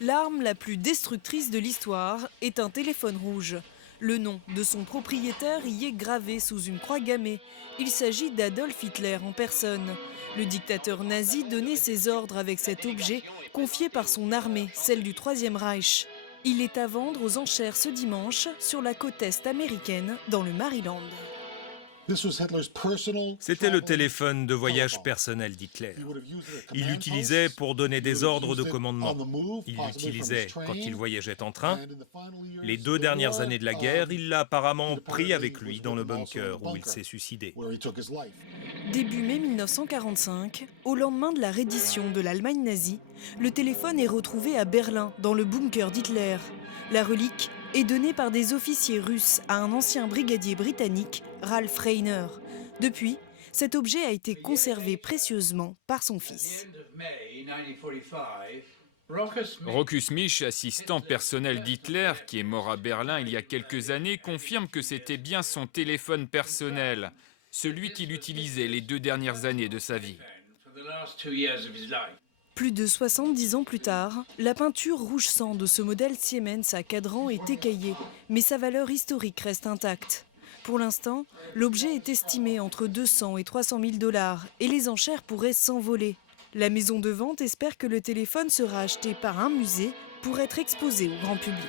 L'arme la plus destructrice de l'histoire est un téléphone rouge. Le nom de son propriétaire y est gravé sous une croix gammée. Il s'agit d'Adolf Hitler en personne. Le dictateur nazi donnait ses ordres avec cet objet confié par son armée, celle du Troisième Reich. Il est à vendre aux enchères ce dimanche sur la côte est américaine, dans le Maryland. C'était le téléphone de voyage personnel d'Hitler. Il l'utilisait pour donner des ordres de commandement. Il l'utilisait quand il voyageait en train. Les 2 dernières années de la guerre, il l'a apparemment pris avec lui dans le bunker où il s'est suicidé. Début mai 1945, au lendemain de la reddition de l'Allemagne nazie, le téléphone est retrouvé à Berlin, dans le bunker d'Hitler. La relique est donnée par des officiers russes à un ancien brigadier britannique, Ralph Reiner. Depuis, cet objet a été conservé précieusement par son fils. Rokus Mich, assistant personnel d'Hitler, qui est mort à Berlin il y a quelques années, confirme que c'était bien son téléphone personnel, celui qu'il utilisait les 2 dernières années de sa vie. Plus de 70 ans plus tard, la peinture rouge sang de ce modèle Siemens à cadran est écaillée, mais sa valeur historique reste intacte. Pour l'instant, l'objet est estimé entre 200 et 300 000 $ et les enchères pourraient s'envoler. La maison de vente espère que le téléphone sera acheté par un musée pour être exposé au grand public.